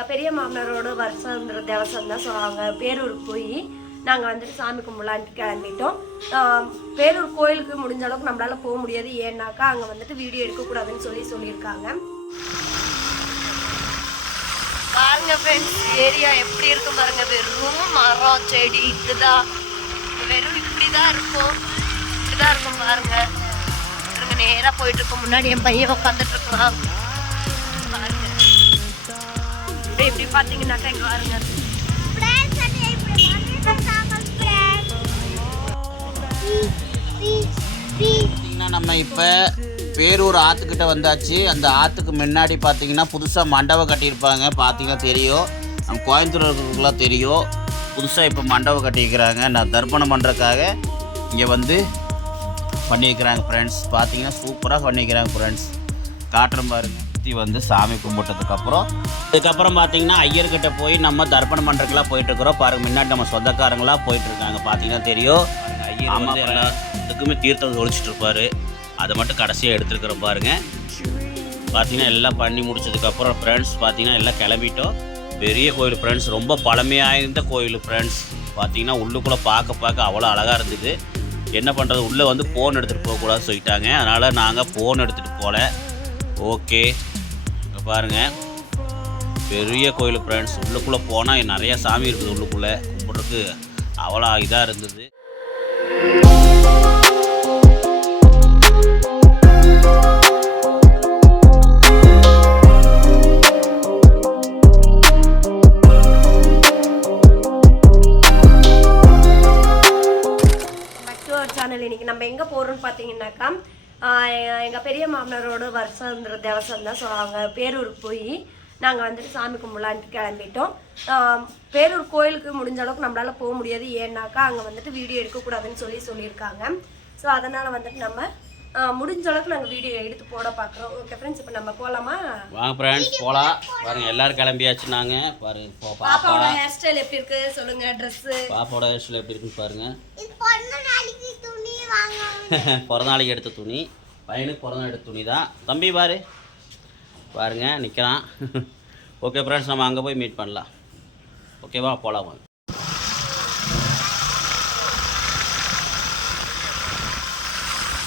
எங்கள் பெரிய மாமனாரோட வருஷம்ன்ற தேவசம் தான் ஸோ அவங்க பேரூருக்கு போய் நாங்கள் வந்துட்டு சாமி கும்பலான்ட்டு கிளம்பிட்டோம். பேரூர் கோயிலுக்கு முடிஞ்ச அளவுக்கு நம்மளால் போக முடியாது. ஏன்னாக்கா அங்கே வந்துட்டு வீடியோ எடுக்கக்கூடாதுன்னு சொல்லி சொல்லியிருக்காங்க. பாருங்க ஃப்ரெண்ட்ஸ் ஏரியா எப்படி இருக்கும் பாருங்க. வெறும் மரம் செடி இதுதான் வெறும் இப்படிதான் இருக்கும். இப்படிதான் இருக்கும் பாருங்க. பாருங்க நேராக போயிட்டு இருக்கோம் முன்னாடி என் பையன் உட்காந்துட்டு இருக்கலாம். இப்படி இப்படி பாத்தீங்கன்னாக்கா இங்க பாருங்க பார்த்தீங்கன்னா நம்ம இப்போ பேரூர் ஆற்றுக்கிட்ட வந்தாச்சு அந்த ஆற்றுக்கு முன்னாடி பார்த்தீங்கன்னா புதுசாக மண்டபம் கட்டியிருப்பாங்க பார்த்தீங்கன்னா தெரியும் நம்ம கோயம்புத்தூர் இருக்கிறவங்களுக்குலாம் தெரியும் புதுசாக இப்போ மண்டபம் கட்டியிருக்கிறாங்க நான் தர்ப்பணம் பண்ணுறதுக்காக இங்கே வந்து பண்ணியிருக்கிறாங்க ஃப்ரெண்ட்ஸ் பார்த்தீங்கன்னா சூப்பராக பண்ணியிருக்கிறாங்க ஃப்ரெண்ட்ஸ் காட்டுறேன் பாருங்க சுற்றி வந்து சாமி கும்பிட்டதுக்கப்புறம் அதுக்கப்புறம் பார்த்தீங்கன்னா ஐயர்கிட்ட போய் நம்ம தர்ப்பணம் பண்ணுறதுக்குலாம் போயிட்டு இருக்கிறோம் பாருங்க முன்னாடி நம்ம சொந்தக்காரங்களாம் போயிட்டு இருக்காங்க பார்த்தீங்கன்னா தெரியும் ஐயர் வந்து எல்லாத்துக்குமே தீர்த்தம் ஒழிச்சிட்டு இருப்பாரு அதை மட்டும் கடைசியாக எடுத்துருக்குறோம் பாருங்க. பார்த்தீங்கன்னா எல்லாம் பண்ணி முடிச்சதுக்கப்புறம் ஃப்ரெண்ட்ஸ் பார்த்தீங்கன்னா எல்லாம் கிளம்பிட்டோம். பெரிய கோயில் ஃப்ரெண்ட்ஸ் ரொம்ப பழமையாயிருந்த கோயில் ஃப்ரெண்ட்ஸ் பார்த்தீங்கன்னா உள்ளுக்குள்ளே பார்க்க பார்க்க அவ்வளோ அழகாக இருந்தது. என்ன பண்ணுறது உள்ளே வந்து ஃபோன் எடுத்துகிட்டு போகக்கூடாதுன்னு சொல்லிட்டாங்க. அதனால் நாங்கள் ஃபோன் எடுத்துகிட்டு போகல. ஓகே பாருங்கள் பெரிய கோயில் ஃப்ரெண்ட்ஸ் உள்ளுக்குள்ளே போனால் நிறைய சாமி இருக்குது உள்ளுக்குள்ளே. கும்பிட்றதுக்கு அவ்வளோ இதாக இருந்தது. சேனல் இன்னைக்கு நம்ம எங்கே போகிறோம்னு பார்த்தீங்கன்னாக்கா எங்கள் பெரிய மாமனாரோட வருஷம் தேவசம் தான் ஸோ அவங்க பேரூருக்கு போய் நாங்கள் வந்துட்டு சாமி கும்பலான்ட்டு கிளம்பிட்டோம். பேரூர் கோயிலுக்கு முடிஞ்ச அளவுக்கு நம்மளால போக முடியாது. ஏன்னாக்கா அங்கே வந்துட்டு வீடியோ எடுக்கக்கூடாதுன்னு சொல்லி சொல்லியிருக்காங்க. ஸோ அதனால் வந்துட்டு நம்ம முடிஞ்ச அளவுக்கு நாங்கள் வீடியோ எடுத்து போட பார்க்குறோம் ஓகே ஃப்ரெண்ட்ஸ் இப்போ நம்ம போகலாமா வாங்க ஃப்ரெண்ட்ஸ் போகலாம் பாருங்க எல்லாரும் கிளம்பியாச்சு நாங்கள் பாருங்க பாப்பாவோட ஹேர் ஸ்டைல் எப்படி இருக்கு? சொல்லுங்க ட்ரெஸ்ஸு பாப்பாவோட ஹேர்ஸ்டைல் எப்படி இருக்குன்னு பாருங்க. பிறந்த நாளைக்கு எடுத்த துணி. பையனுக்கு பிறந்த எடுத்த துணி தான். தம்பி பாரு. பாருங்க நிற்கிறான் ஓகே ஃப்ரெண்ட்ஸ் நம்ம அங்கே போய் மீட் பண்ணலாம். ஓகேவா போகலாம் வாங்க.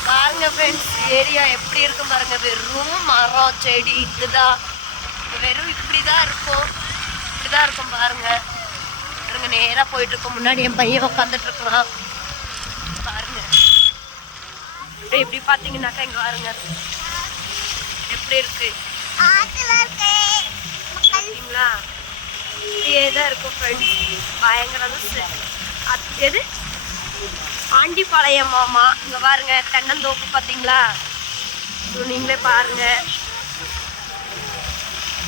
பாருங்க ஃப்ரெண்ட்ஸ் ஏரியா எப்படி இருக்கும் பாருங்க. வெறும் மரம் செடி இதுதான் வெறும் இப்படிதான் இருக்கும். இப்படிதான் இருக்கும் பாருங்க. பாருங்க நேரா போயிட்டு இருக்கோம். முன்னாடி என் பையன் உட்காந்துட்டு இருக்கலாம் பாருங்க இப்படி இப்படி பாத்தீங்கன்னாக்கா இங்க பாருங்க எப்படி இருக்கு? பாத்தீங்களா? இப்படியே தான் இருக்கும் ஃப்ரெண்ட்ஸ் பயங்கர அது எது? ஆண்டிப்பாளையம் மாமா. இங்க பாருங்க தென்னந்தோப்பு பாத்தீங்களா? இது நீங்களே பாருங்க.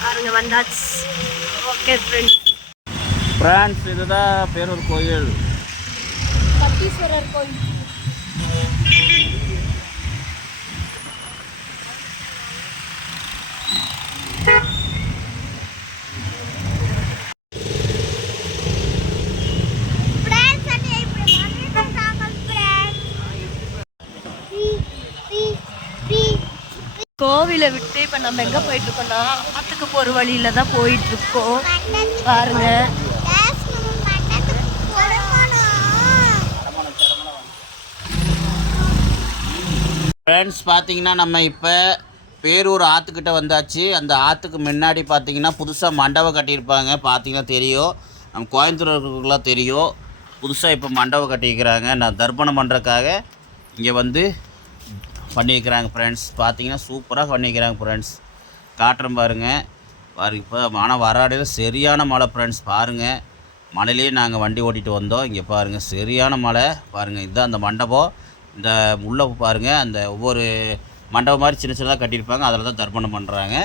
பாருங்க வந்தாச்சு. ஓகே ஃப்ரெண்ட்ஸ் ஃப்ரெண்ட்ஸ் இதுதான் பேரூர் கோயில். சத்தீஸ்வரர் கோயில். கோவிலை விட்டு இப்போ நம்ம எங்கே போயிட்டு இருக்கோம்னா ஆற்றுக்கு போற வழியில தான் போயிட்டு இருக்கோம் பாருங்க. ஃப்ரெண்ட்ஸ் பார்த்தீங்கன்னா நம்ம இப்போ பேரூர் ஆற்றுக்கிட்ட வந்தாச்சு. அந்த ஆற்றுக்கு முன்னாடி பார்த்தீங்கன்னா புதுசாக மண்டபம் கட்டியிருப்பாங்க. பார்த்தீங்கன்னா தெரியும். நம்ம கோயம்புத்தூர் தெரியும். புதுசாக இப்போ மண்டபம் கட்டியிருக்கிறாங்க. நான் தர்ப்பணம் பண்ணுறக்காக இங்கே வந்து பண்ணியிருக்கிறாங்க ஃப்ரெண்ட்ஸ் பார்த்தீங்கன்னா சூப்பராக பண்ணியிருக்கிறாங்க ஃப்ரெண்ட்ஸ் காட்டுறேன் பாருங்கள் பாரு இப்போ ஆனால் வராடையில் சரியான மழை ஃப்ரெண்ட்ஸ் பாருங்கள் மழையிலேயே நாங்கள் வண்டி ஓட்டிகிட்டு வந்தோம். இங்கே பாருங்கள் சரியான மழை. பாருங்கள் இதுதான் அந்த மண்டபம். இந்த உள்ளே பாருங்கள் அந்த ஒவ்வொரு மண்டபம் மாதிரி சின்ன சின்னதாக கட்டியிருப்பாங்க. அதில் தான் தர்ப்பணம் பண்ணுறாங்க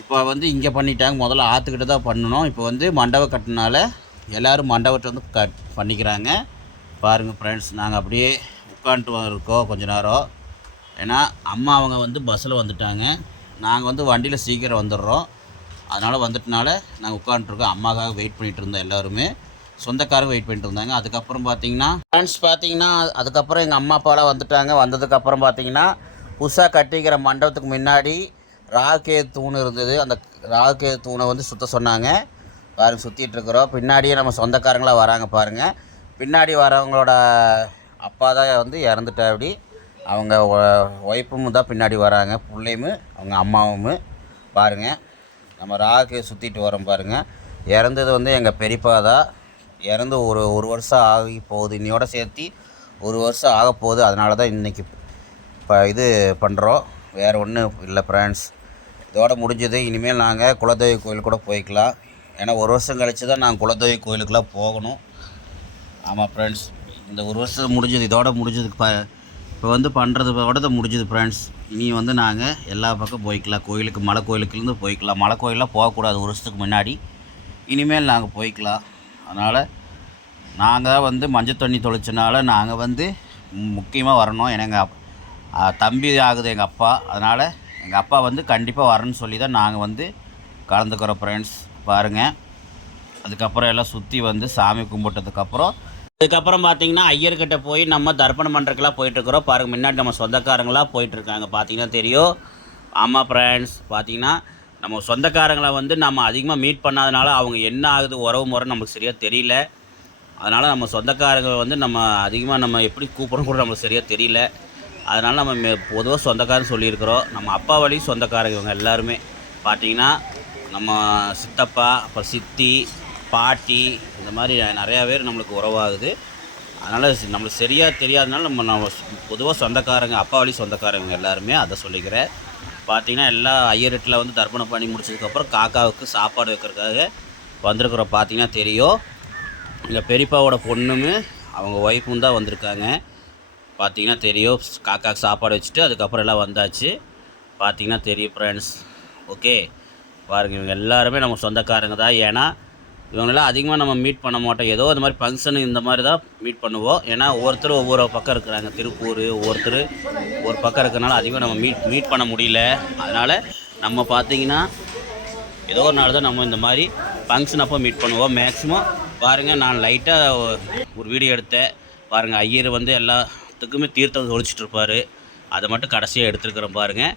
இப்போ வந்து இங்கே பண்ணிட்டாங்க. முதல்ல ஆற்றுக்கிட்ட தான் பண்ணணும். இப்போ வந்து மண்டபம் கட்டினால எல்லோரும் மண்டபத்தை வந்து கட் பண்ணிக்கிறாங்க. பாருங்கள் ஃப்ரெண்ட்ஸ் நாங்கள் அப்படியே உட்காந்துட்டு இருக்கோம் கொஞ்ச நேரம். ஏன்னா அம்மா அவங்க வந்து பஸ்ஸில் வந்துட்டாங்க. நாங்கள் வந்து வண்டியில் சீக்கிரம் வந்துடுறோம். அதனால் வந்துட்டனால நாங்கள் உட்காந்துட்ருக்கோம் அம்மாக்காக வெயிட் பண்ணிகிட்டு இருந்தோம் எல்லாருமே. சொந்தக்காரங்க வெயிட் பண்ணிட்டு இருந்தாங்க. அதுக்கப்புறம் பார்த்தீங்கன்னா ஃப்ரெண்ட்ஸ் பார்த்தீங்கன்னா அதுக்கப்புறம் எங்கள் அம்மா அப்பாலாம் வந்துட்டாங்க. வந்ததுக்கப்புறம் பார்த்தீங்கன்னா புதுசாக கட்டிக்கிற மண்டபத்துக்கு முன்னாடி ராகே தூண் இருந்தது. அந்த ராகே தூணை வந்து சுத்த சொன்னாங்க. பாருங்க சுற்றிட்டுருக்குறோம் பின்னாடியே நம்ம சொந்தக்காரங்களாம் வராங்க பாருங்கள் பின்னாடி வரவங்களோட அப்பா தான் வந்து இறந்துட்டா அப்படி அவங்க ஒய்ஃபும் தான் பின்னாடி வராங்க. பிள்ளையும் அவங்க அம்மாவும். பாருங்கள் நம்ம ராகு சுற்றிட்டு வரோம் பாருங்கள் இறந்தது வந்து எங்கள் பெரியப்பா தான். இறந்து ஒரு ஒரு வருஷம் ஆகி போகுது. இன்னையோட சேர்த்து ஒரு வருஷம் ஆக போகுது. அதனால தான் இன்றைக்கி இப்போ இது பண்ணுறோம் வேறு ஒன்றும் இல்லை ஃப்ரெண்ட்ஸ் இதோட முடிஞ்சது. இனிமேல் நாங்கள் குலதெய்வ கோயில் கூட போய்க்கலாம். ஏன்னா ஒரு வருஷம் கழித்து தான் நாங்கள் குலதெய்வ கோயிலுக்கெல்லாம் போகணும். ஆமாம் ஃப்ரெண்ட்ஸ் இந்த ஒரு வருஷம் முடிஞ்சது இதோட முடிஞ்சதுக்கு இப்போ இப்போ வந்து பண்ணுறது இதோட தான் முடிஞ்சது ஃப்ரெண்ட்ஸ் இனி வந்து நாங்கள் எல்லா பக்கம் போய்க்கலாம். கோயிலுக்கு மலை கோயிலுக்குலேருந்து போய்க்கலாம். மலை கோயிலெலாம் போகக்கூடாது ஒரு வருஷத்துக்கு முன்னாடி. இனிமேல் நாங்கள் போய்க்கலாம். அதனால் நாங்கள் வந்து மஞ்சள் தண்ணி தொளிச்சனால நாங்கள் வந்து முக்கியமாக வரணும். ஏன்னா எங்கள் தம்பி ஆகுது எங்கள் அப்பா. அதனால் எங்கள் அப்பா வந்து கண்டிப்பாக வரணும்னு சொல்லி தான் நாங்கள் வந்து கலந்துக்கிறோம் ஃப்ரெண்ட்ஸ் பாருங்கள் அதுக்கப்புறம் எல்லாம் சுற்றி வந்து சாமி கும்பிட்டதுக்கப்புறம் அதுக்கப்புறம் பார்த்தீங்கன்னா ஐயர்கிட்ட போய் நம்ம தர்ப்பணம் பண்ணுறதுக்கெல்லாம் போயிட்டுருக்குறோம். பாருங்கள் முன்னாடி நம்ம சொந்தக்காரங்களாம் போயிட்டுருக்காங்க. பார்த்தீங்கன்னா தெரியும் ஆமாம் ஃப்ரெண்ட்ஸ் பார்த்தீங்கன்னா நம்ம சொந்தக்காரங்களை வந்து நம்ம அதிகமாக மீட் பண்ணாதனால அவங்க என்ன ஆகுது உறவு முறை நமக்கு சரியாக தெரியல. அதனால் நம்ம சொந்தக்காரங்க வந்து நம்ம அதிகமாக நம்ம எப்படி கூப்பிடணும் கூட நமக்கு சரியாக தெரியல. அதனால் நம்ம பொதுவாக சொந்தக்காரன்னு சொல்லியிருக்கிறோம். நம்ம அப்பா வழி சொந்தக்காரங்க இவங்க எல்லாருமே. பார்த்தீங்கன்னா நம்ம சித்தப்பா அப்புறம் சித்தி பாட்டி இந்த மாதிரி நிறையா பேர் நம்மளுக்கு உறவாகுது. அதனால் நம்மளுக்கு சரியாக தெரியாதனால நம்ம நம்ம பொதுவாக சொந்தக்காரங்க அப்பா வழி சொந்தக்காரங்க எல்லாருமே அதை சொல்லிக்கிறேன். பார்த்தீங்கன்னா எல்லா ஐயரெட்டில் வந்து தர்ப்பணம் பண்ணி முடிச்சதுக்கப்புறம் காக்காவுக்கு சாப்பாடு வைக்கிறதுக்காக வந்திருக்கிறோம் பார்த்தீங்கன்னா தெரியும். எங்கள் பெரியப்பாவோட பொண்ணுமே அவங்க ஒய்ஃபும் தான் வந்திருக்காங்க. பார்த்தீங்கன்னா தெரியும் காக்காவுக்கு சாப்பாடு வச்சுட்டு அதுக்கப்புறம் எல்லாம் வந்தாச்சு. பார்த்தீங்கன்னா தெரியும் ஃப்ரெண்ட்ஸ் ஓகே பாருங்கள் இவங்க எல்லாருமே நம்ம சொந்தக்காரங்க தான். ஏன்னா இவங்களெல்லாம் அதிகமாக நம்ம மீட் பண்ண மாட்டோம். ஏதோ இந்த மாதிரி ஃபங்க்ஷன் இந்த மாதிரி தான் மீட் பண்ணுவோம். ஏன்னா ஒவ்வொருத்தரும் ஒவ்வொரு பக்கம் இருக்கிறாங்க. திருப்பூர் ஒவ்வொருத்தர் ஒரு பக்கம் இருக்கிறனால அதிகமாக நம்ம மீட் மீட் பண்ண முடியல. அதனால் நம்ம பார்த்தீங்கன்னா ஏதோ ஒரு நாள் தான் நம்ம இந்த மாதிரி ஃபங்க்ஷன் அப்போ மீட் பண்ணுவோம். மேக்ஸிமம் பாருங்கள் நான் லைட்டாக ஒரு வீடியோ எடுத்தேன். பாருங்கள் ஐயர் வந்து எல்லாத்துக்குமே தீர்த்தம் ஒழிச்சிட்டு இருப்பார். அதை மட்டும் கடைசியாக எடுத்துருக்குறேன் பாருங்கள்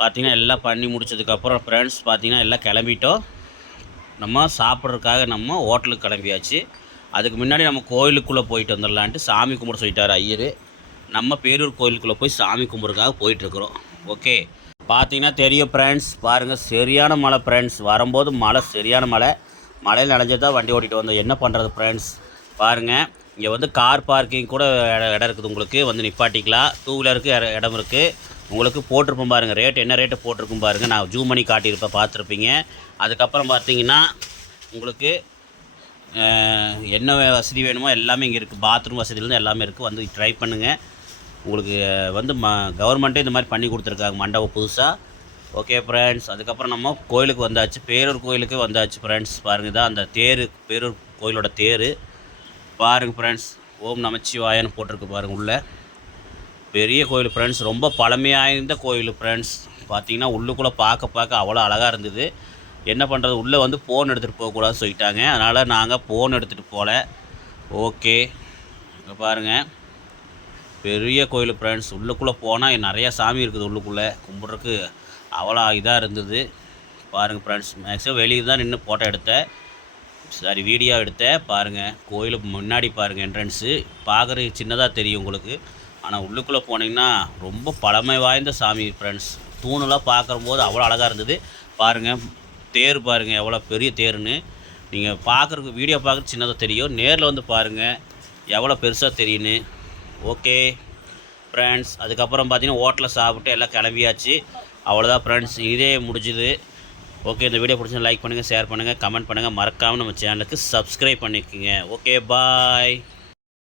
பார்த்தீங்கன்னா எல்லாம் பண்ணி முடிச்சதுக்கப்புறம் ஃப்ரெண்ட்ஸ் பார்த்தீங்கன்னா எல்லாம் கிளம்பிட்டோம். நம்ம சாப்பிட்றதுக்காக நம்ம ஹோட்டலுக்கு கிளம்பியாச்சு. அதுக்கு முன்னாடி நம்ம கோயிலுக்குள்ளே போயிட்டு வந்துடலான்ட்டு சாமி கும்பிட சொல்லிட்டார் ஐயர். நம்ம பேரூர் கோயிலுக்குள்ளே போய் சாமி கும்பிட்றதுக்காக போயிட்டுருக்குறோம். ஓகே. பார்த்தீங்கன்னா தெரியும் ஃப்ரெண்ட்ஸ் பாருங்கள் சரியான மழை ஃப்ரெண்ட்ஸ் வரும்போது மழை சரியான மழை. மழையில் நனைஞ்சது தான் வண்டி ஓட்டிகிட்டு வந்தோம். என்ன பண்ணுறது ஃப்ரெண்ட்ஸ் பாருங்கள் இங்கே வந்து கார் பார்க்கிங் கூட இடம் இருக்குது. உங்களுக்கு வந்து நிப்பாட்டிக்கலாம். டூ வீலருக்கு இடம் இருக்குது உங்களுக்கு போட்டிருப்போம் பாருங்கள் ரேட் என்ன ரேட்டு போட்டிருக்கும் பாருங்கள் நான் ஜூம் பண்ணி காட்டியிருப்பேன் பார்த்துருப்பீங்க. அதுக்கப்புறம் பார்த்தீங்கன்னா உங்களுக்கு என்ன வசதி வேணுமோ எல்லாமே இங்கே இருக்குது பாத்ரூம் வசதியிலேருந்து எல்லாமே இருக்குது வந்து ட்ரை பண்ணுங்கள் உங்களுக்கு வந்து ம கவர்மெண்ட்டே இந்த மாதிரி பண்ணி கொடுத்துருக்காங்க. மண்டபம் புதுசாக ஓகே ஃப்ரெண்ட்ஸ் அதுக்கப்புறம் நம்ம கோயிலுக்கு வந்தாச்சு. பேரூர் கோயிலுக்கு வந்தாச்சு ஃப்ரெண்ட்ஸ் பாருங்கள் தான் அந்த தேர் பேரூர் கோயிலோட தேர். பாருங்கள் ஃப்ரெண்ட்ஸ் ஓம் நமச்சிவாயன்னு போட்டிருக்கு பாருங்கள் உள்ளே. பெரிய கோயில் ஃப்ரெண்ட்ஸ் ரொம்ப பழமையாய்ந்த கோயில் ஃப்ரெண்ட்ஸ் பார்த்தீங்கன்னா உள்ளுக்குள்ளே பார்க்க பார்க்க அவ்வளோ அழகாக இருந்தது. என்ன பண்ணுறது உள்ளே வந்து ஃபோன் எடுத்துகிட்டு போகக்கூடாதுன்னு சொல்லிட்டாங்க. அதனால் நாங்கள் ஃபோன் எடுத்துகிட்டு போகல. ஓகே இங்கே பாருங்கள் பெரிய கோயில் ஃப்ரெண்ட்ஸ் உள்ளுக்குள்ளே போனால் நிறையா சாமி இருக்குது உள்ளுக்குள்ளே. கும்பிட்றதுக்கு அவ்வளோ இதாக இருந்தது. பாருங்கள் ஃப்ரெண்ட்ஸ் மேக்ஸிமம் வெளியே தான் நின்று ஃபோட்டோ எடுத்தேன். சாரி வீடியோ எடுத்தேன். பாருங்கள் கோயிலுக்கு முன்னாடி பாருங்கள் என்ட்ரன்ஸு பார்க்குறதுக்கு சின்னதாக தெரியும் உங்களுக்கு. ஆனால் உள்ளுக்குள்ளே போனீங்கன்னா ரொம்ப பழமை வாய்ந்த சாமி ஃப்ரெண்ட்ஸ் தூணெல்லாம் பார்க்கும்போது அவ்வளோ அழகாக இருந்தது. பாருங்கள் தேர் பாருங்கள் எவ்வளோ பெரிய தேருன்னு. நீங்கள் பார்க்குறதுக்கு வீடியோ பார்க்குறது சின்னதாக தெரியும். நேரில் வந்து பாருங்கள் எவ்வளோ பெருசாக தெரியுன்னு. ஓகே ஃப்ரெண்ட்ஸ் அதுக்கப்புறம் பார்த்தீங்கன்னா ஹோட்டலில் சாப்பிட்டு எல்லாம் கிளம்பியாச்சு. அவ்வளோதான் ஃப்ரெண்ட்ஸ் இதே முடிஞ்சுது. ஓகே இந்த வீடியோ பிடிச்சா லைக் பண்ணுங்கள் ஷேர் பண்ணுங்கள் கமெண்ட் பண்ணுங்கள் மறக்காமல் நம்ம சேனலுக்கு சப்ஸ்கிரைப் பண்ணிக்கோங்க. Okay bye